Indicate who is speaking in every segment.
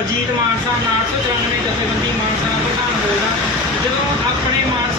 Speaker 1: ਅਜੀਤ ਮਾਨਸਾ 994 ਜਥੇਬੰਦੀ ਮਾਨਸਾ ਦਾ ਪ੍ਰਧਾਨ ਹੋਏਗਾ ਜਦੋਂ ਆਪਣੇ ਮਾਨਸਾ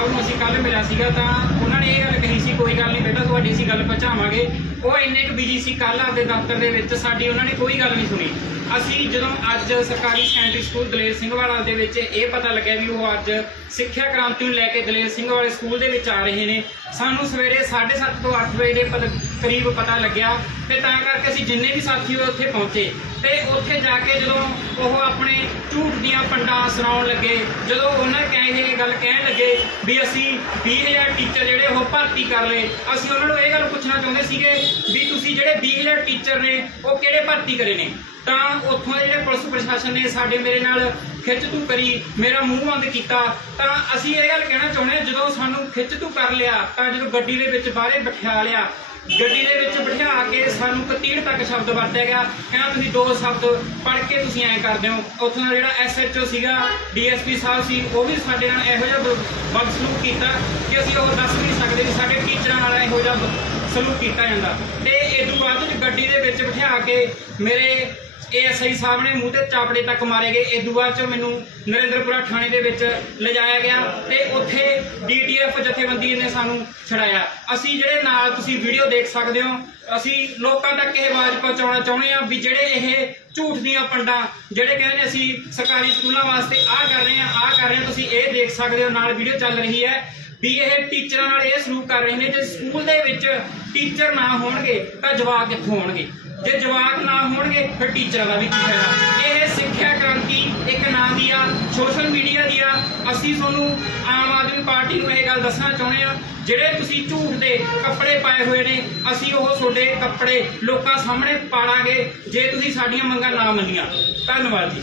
Speaker 1: ਸਾਹਿਬ ਨੂੰ ਅਸੀਂ ਕੱਲ ਮਿਲਿਆ ਸੀਗਾ ਤਾਂ ਉਹਨਾਂ ਨੇ ਇਹ ਗੱਲ ਕਹੀ ਸੀ, ਕੋਈ ਗੱਲ ਨਹੀਂ ਬੇਟਾ, ਤੁਹਾਡੀ ਅਸੀਂ ਗੱਲ ਪਹੁੰਚਾਵਾਂਗੇ। ਉਹ ਇੰਨੇ ਕੁ ਬਿਜ਼ੀ ਸੀ ਕੱਲ ਆਪਦੇ ਦਫ਼ਤਰ ਦੇ ਵਿੱਚ, ਸਾਡੀ ਉਹਨਾਂ ਨੇ ਕੋਈ ਗੱਲ ਨਹੀਂ ਸੁਣੀ। ਅਸੀਂ ਜਦੋਂ ਅੱਜ ਸਰਕਾਰੀ ਸੈਕੰਡਰੀ ਸਕੂਲ ਦਲੇਰ ਸਿੰਘ ਵਾਲਾ ਦੇ ਵਿੱਚ ਇਹ ਪਤਾ ਲੱਗਿਆ ਵੀ ਉਹ ਅੱਜ ਸਿੱਖਿਆ ਕ੍ਰਾਂਤੀ ਨੂੰ ਲੈ ਕੇ ਦਲੇਰ ਸਿੰਘ ਵਾਲੇ ਸਕੂਲ ਦੇ ਵਿੱਚ ਆ ਰਹੇ ਨੇ। ਸਾਨੂੰ ਸਵੇਰੇ 7:30 ਤੋਂ 8 ਵਜੇ ਦੇ ਕਰੀਬ ਪਤਾ ਲੱਗਿਆ ਤੇ ਤਾਂ ਕਰਕੇ ਅਸੀਂ ਜਿੰਨੇ ਵੀ ਸਾਥੀ ਹੋਏ ਉੱਥੇ ਪਹੁੰਚੇ। ਤੇ ਉੱਥੇ ਜਾ ਕੇ ਜਦੋਂ ਉਹ ਆਪਣੇ ਝੂਠ ਦੀਆਂ ਪੰਡਾਂ ਸੁਣਾਉਣ ਲੱਗੇ, ਜਦੋਂ ਉਹਨਾਂ ਕਹੇ ਇਹ ਗੱਲ ਕਹਿਣ ਲੱਗੇ ਵੀ ਅਸੀਂ 20000 ਟੀਚਰ ਜਿਹੜੇ ਉਹ ਭਰਤੀ ਕਰ ਲਏ। ਅਸੀਂ ਉਹਨਾਂ ਨੂੰ ਇਹ ਗੱਲ ਪੁੱਛਣਾ ਚਾਹੁੰਦੇ ਸੀਗੇ ਵੀ ਤੁਸੀਂ ਜਿਹੜੇ 20000 ਟੀਚਰ ਨੇ, ਉਹ ਕਿਹੜੇ ਭਰਤੀ ਕਰੇ ਨੇ? ਤਾਂ ਉੱਥੋਂ ਦੇ ਜਿਹੜੇ ਪੁਲਿਸ ਪ੍ਰਸ਼ਾਸਨ ਨੇ ਸਾਡੇ ਮੇਰੇ ਨਾਲ ਖਿੱਚ ਤੂੰ ਕਰੀ, ਮੇਰਾ ਮੂੰਹ ਬੰਦ ਕੀਤਾ। ਤਾਂ ਅਸੀਂ ਇਹ ਗੱਲ ਕਹਿਣਾ ਚਾਹੁੰਦੇ ਹਾਂ, ਜਦੋਂ ਸਾਨੂੰ ਖਿੱਚ ਤੂੰ ਕਰ ਲਿਆ, ਤਾਂ ਜਦੋਂ ਗੱਡੀ ਦੇ ਵਿੱਚ ਬਾਹਰੇ ਬਿਠਾ ਲਿਆ, ਗੱਡੀ ਦੇ ਵਿੱਚ ਬਿਠਾ ਕੇ ਸਾਨੂੰ ਕਤੀੜ ਤੱਕ ਸ਼ਬਦ ਵਰਤਿਆ ਗਿਆ, ਕਹਿੰਦਾ ਤੁਸੀਂ ਦੋ ਸ਼ਬਦ ਪੜ੍ਹ ਕੇ ਤੁਸੀਂ ਐਂ ਕਰਦੇ ਹੋ। ਉੱਥੋਂ ਦਾ ਜਿਹੜਾ ਐਸਐਚਓ ਸੀਗਾ ਡੀਐਸਪੀ ਸਾਹਿਬ ਸੀ, ਉਹ ਵੀ ਸਾਡੇ ਨਾਲ ਇਹੋ ਜਿਹਾ ਬਦਸਲੂਕ ਕੀਤਾ ਕਿ ਅਸੀਂ ਉਹ ਦੱਸ ਨਹੀਂ ਸਕਦੇ ਵੀ ਸਾਡੇ ਟੀਚਰਾਂ ਨਾਲ ਇਹੋ ਜਿਹਾ ਸਲੂਕ ਕੀਤਾ ਜਾਂਦਾ। ਤੇ ਇਹ ਤੋਂ ਬਾਅਦ ਗੱਡੀ ਦੇ ਵਿੱਚ ਬਿਠਾ ਕੇ ਮੇਰੇ ਏਐਸਆਈ ਸਾਹਿਬ ਨੇ ਮੂੰਹ ਤੇ ਚਾਪੜੇ ਤੱਕ ਮਾਰੇ ਗਏ। ਇਹ ਤੋਂ ਚ ਮੈਨੂੰ ਨਰਿੰਦਰਪੁਰਾ ਥਾਣੇ ਦੇ ਵਿੱਚ ਲਿਜਾਇਆ ਗਿਆ ਤੇ ਉੱਥੇ ਡੀਟੀਐਫ ਜਥੇਬੰਦੀ ਨੇ ਸਾਨੂੰ ਛੜਾਇਆ ਅਸੀਂ ਜਿਹੜੇ ਨਾਲ ਤੁਸੀਂ ਵੀਡੀਓ ਦੇਖ ਸਕਦੇ ਹੋ, ਅਸੀਂ ਲੋਕਾਂ ਤੱਕ ਇਹ ਆਵਾਜ਼ ਪਹੁੰਚਾਉਣਾ ਚਾਹੁੰਦੇ ਹਾਂ ਵੀ ਜਿਹੜੇ ਇਹ ਝੂਠ ਦੀਆਂ ਪੰਡਾਂ, ਜਿਹੜੇ ਕਹਿੰਦੇ ਅਸੀਂ ਸਰਕਾਰੀ ਸਕੂਲਾਂ ਵਾਸਤੇ ਆਹ ਕਰ ਰਹੇ ਹਾਂ, ਆਹ ਕਰ ਰਹੇ ਹਾਂ, ਤੁਸੀਂ ਇਹ ਦੇਖ ਸਕਦੇ ਹੋ, ਨਾਲ ਵੀਡੀਓ ਚੱਲ ਰਹੀ ਹੈ ਵੀ ਇਹ ਟੀਚਰਾਂ ਨਾਲ ਇਹ ਸਲੂਕ ਕਰ ਰਹੇ ਨੇ, ਜੇ ਸਕੂਲ ਦੇ ਵਿੱਚ ਟੀਚਰ ਨਾ ਹੋਣਗੇ ਤਾਂ ਜਵਾਬ ਕਿੱਥੋਂ ਹੋਣਗੇ? ਜੇ ਜਵਾਕ ਨਾ ਹੋਣਗੇ, ਫਿਰ ਟੀਚਰਾਂ ਦਾ ਵੀ ਕੀ ਫਾਇਦਾ? ਇਹ ਸਿੱਖਿਆ ਕ੍ਰਾਂਤੀ ਇੱਕ ਨਾਂ ਦੀ ਆ ਸੋਸ਼ਲ ਮੀਡੀਆ ਦੀ ਆ। ਅਸੀਂ ਤੁਹਾਨੂੰ ਆਮ ਆਦਮੀ ਪਾਰਟੀ ਨੂੰ ਇਹ ਗੱਲ ਦੱਸਣਾ ਚਾਹੁੰਦੇ ਆ, ਜਿਹੜੇ ਤੁਸੀਂ ਝੂਠ ਦੇ ਕੱਪੜੇ ਪਾਏ ਹੋਏ ਨੇ, ਅਸੀਂ ਉਹ ਤੁਹਾਡੇ ਕੱਪੜੇ ਲੋਕਾਂ ਸਾਹਮਣੇ ਪਾੜਾਂਗੇ ਜੇ ਤੁਸੀਂ ਸਾਡੀਆਂ ਮੰਗਾਂ ਨਾ ਮੰਨੀਆਂ। ਧੰਨਵਾਦ ਜੀ।